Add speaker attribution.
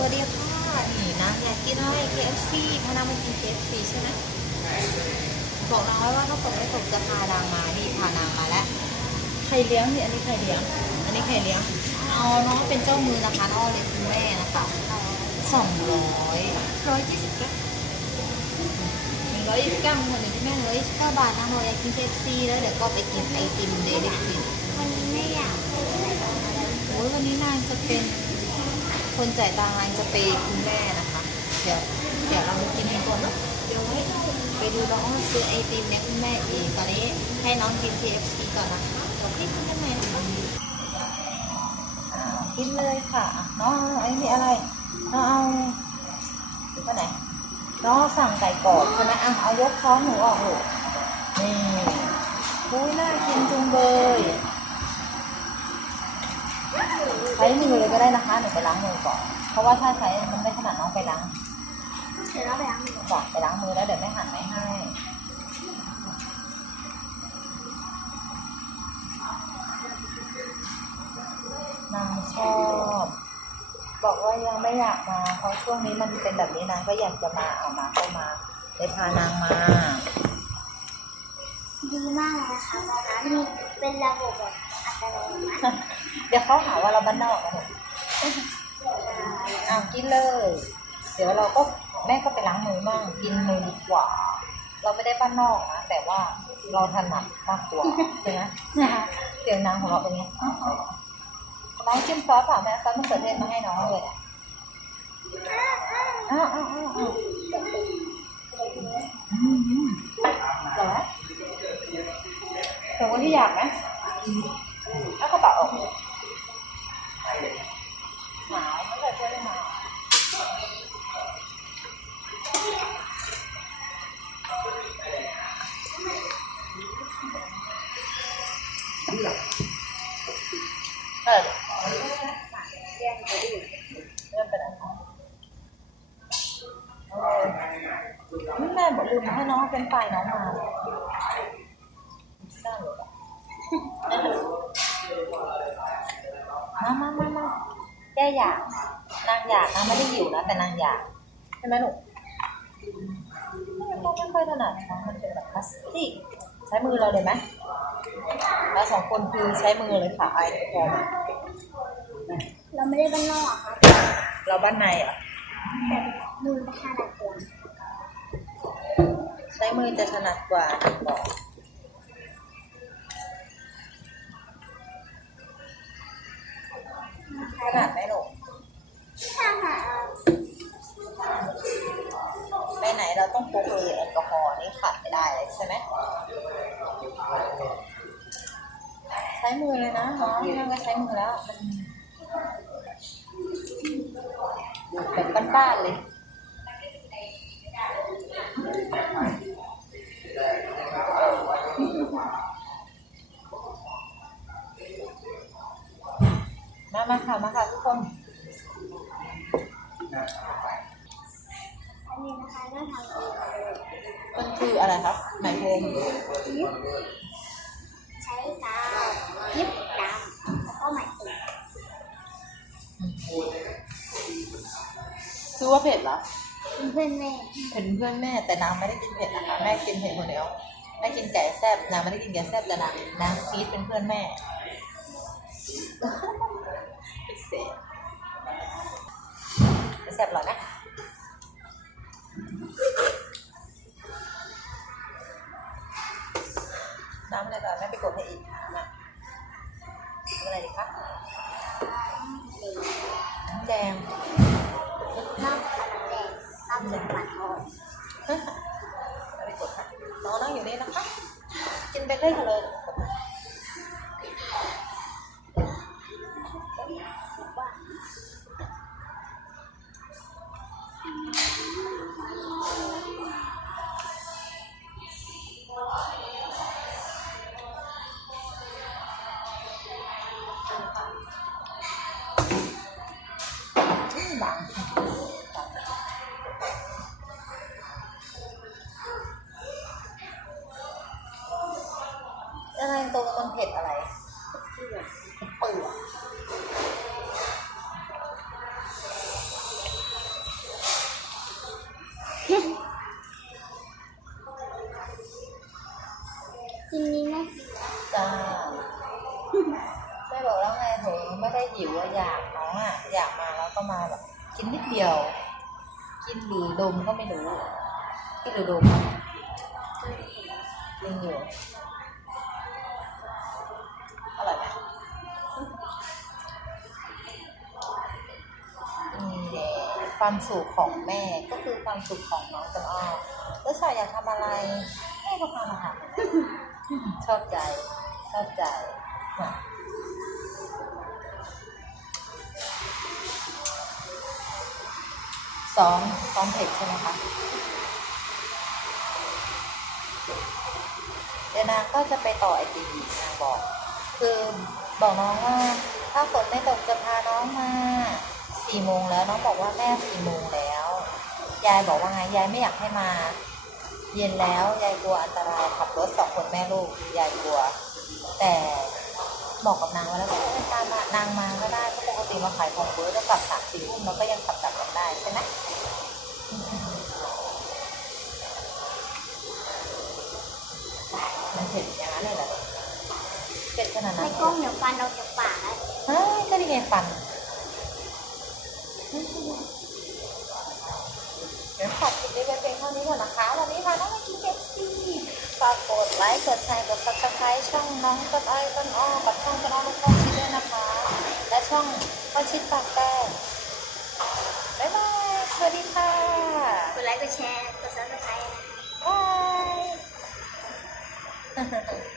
Speaker 1: วัสดีค่ะนี่นะอยากกินอะไร KFC พานามากิน KFC ใช่ไหมบอกน้องไว้ว่าถ้าฝนไม่ตกจะพานางมานี่พานางมาแล้วใครเลี้ยงนี่อันนี้ใครเลี้ยง อันนี้ใครเลี้ยงเอาน้องเป็นเจ้ามือนะคะน้องเลยนคุณแม่นะคะสองร้อยร้อยยี่สิบเก้าหนึ่งร้อยยี่สิบเก้าหมดเลยที่แม่ร้อยยี่สิบเก้าบาทนะเราอยากกิน KFC แล้วเดี๋ยวก็ไปกินไอติมเดลิทิน
Speaker 2: วันนี้ไม่อยากพูดอะไรกับอะไร
Speaker 1: โอ้ยวันนี้นางจะเป็น คนจ่ายตังค์นางจะไปคุณแม่นะคะ เดี๋ยวเดี๋ยวเรามากินกันก่อนเนาะเดี๋ยวไว้ไปดูน้องซื้อไอติมเนี่ยคุณแม่เองตอนนี้ให้น้องกิน KFC ก่อนนะคะเดี๋ยวพี่กินกันใหม่นะคะอ่ากินเลยค่ะน้องไอ้นี่อะไรน้องเอาไปไหนน้องสั่งไก่กรอบใช่ไหมอะเอายกท้องหนูออกลูนี่อุ้ยน่ากินจุงเบย ใช้มือเลยก็ได้นะคะหนูไปล้างมือก่อน เพราะว่าถ้าใช้มันไม่ถนัดน้องไปล้าง
Speaker 2: เดี๋ยวเราไปล้างมือ
Speaker 1: ก่อนไปล้างมือแล้วเดี๋ยวไม่หั่นไม่ให้นางชอบ บอกว่ายังไม่อยากมาเพราะช่วงนี้มันเป็นแบบนี้นางก็อยากจะมาเอามาก็มาเลยพานางมา
Speaker 2: ดีมากเลยนะคะตอนนั้นมีเป็นระบบแบบอัตโน
Speaker 1: เดี๋ยวเขาหาว่าเราบ้านนอกนะหนูอ้าวกินเลย เดี๋ยวเราก็แม่ก็ไปล้างมือมั่งกินมือดีกว่า เราไม่ได้บ้านนอกนะแต่ว่าเราถนัดมากกว่าใช่ไหมเสียงนางของเราเป็นไงน้องจิ้มซอสเปล่าแม่ซอสมะเขือเทศมาให้น้องเลยอะอ้าวอ้าวอ้าวอ้าวอืมอืมเหรอถึงวันที่อยากไห มเอากระเป๋าออกหนาวไม่เคยเจอเลยหนาวเออเรื่งไปดิเรื่องไปไหนคะเออนี่แม่บอกลืมให้น้องเป็นฝ่ายน้องมาได้หรือเปล่ามามามามา แกอยากนางอยากนางไม่ได้หิวนะแต่นางอยากใช่ไหมหนูมันก็ไม่ค่อยถนัดนะมันเป็นแบบพลาสติกใช้มือเราเลยไหมเราสองคนคือใช้มือเลยค่ะไอ้พอไหม
Speaker 2: เราไม่ได้บ้านนอกค่ะ
Speaker 1: เราบ้านในเหรอะ
Speaker 2: แต่มือไม่ถนัดตัว
Speaker 1: ใช้มือจะถนัดกว่าบอก ถนัดไหมหนู
Speaker 2: ถ้าหา
Speaker 1: ไปไหนเราต้องพกเลยแอลกอฮอล์นี่ขาดไม่ได้เลยใช่ไหมใช้มือเลยนะน้องนั่งก็ใช้มือแล้วมันแบบบ้านๆเลย มามาค่ะ มาค่ะทุกคน
Speaker 2: อันนี้นะคะก็ทำเองเลย
Speaker 1: มันคืออะไรครับไหมพรม
Speaker 2: ยิบใช้กาวยิบดำแล้วก็ไหมติด
Speaker 1: คือว่าเผ็ดเหรอ
Speaker 2: เพื่อนแม่
Speaker 1: เผ็ดเพื่อนแม่แต่นางไม่ได้กินเผ็ดนะคะ แม่กินเผ็ดคนเดียวแม่กินไก่แซ่บนางไม่ได้กินไก่แซ่บแต่นางนางซีดเป็นเพื่อนแม่พิ เศษแซ่บหรอยนะน้ำอะไรก่อนแม่ไปกดให้อีกมาทำอะไรดีคะน้ำแดง
Speaker 2: น้ำขนาดแดงน้ำจากปัดทอง
Speaker 1: ไปกดค่ะน้องนั่งอยู่นี่นะคะ กินไปเรื่อยๆเลย อืมดังอะไรตรงมันเผ็ดอะไร แม่บอกแล้วไงโหไม่ได้หิวอะอยากน้องอะอยากมาแล้วก็มาแบบกินนิดเดียว กินหรือดมก็ไม่รู้กินหรือดมอะกินอยู่อร่อยไหมนี่แหละความสุขของแม่ก็คือความสุขของน้องต้นอ้อแล้วสายอยากทำอะไรแม่ก็พามาทำชอบใจ ชอบใจ น่ะซ้อมซ้อมเผ็ดใช่ไหมคะเดี๋ยวนางก็จะไปต่อไอติมอีกนางบอก คือบอกน้องว่า ถ้าฝนไม่ตกจะพาน้องมาสี่โมงแล้วน้องบอกว่าแม่สี่โมงแล้ว ยายบอกว่าไงยายไม่อยากให้มา เย็นแล้วยายกลัวอันตรายขับรถสองคนแม่ลูกยายกลัว แต่บอกกับนางไว้แล้วว่าไม่ตามมานางมาก็ได้เพราะปกติมาขายของเบิร์ดก็กลับสามสี่ทุ่มเราก็ยังขับกลับกันได้ใช่ไหมมันเผ็ดอย่างนั้นเลยเหรอเผ็ดขนาดนั้
Speaker 2: ไม่
Speaker 1: น
Speaker 2: กล้องเดี๋ยวฟันเราจะปากแล้ว
Speaker 1: เฮ้ยก็ดีไงฟันเดี๋ยวขอบคุณด้วยเพียงเท่านี้ก่อนนะคะ วันนี้พาน้องมากินเค้กซี่ฝากกดไลค์ กดแชร์ กด subscribe ช่องน้องต้นอ้อยต้นอ้อกับช่องต้นอ้อลูกพ่อชิดด้วยนะคะ และช่องพ่อชิดปากแป้งบ๊ายบาย สวัสดีค่ะ
Speaker 2: กดไลค์ กดแชร์ กดซับสไครต์
Speaker 1: บาย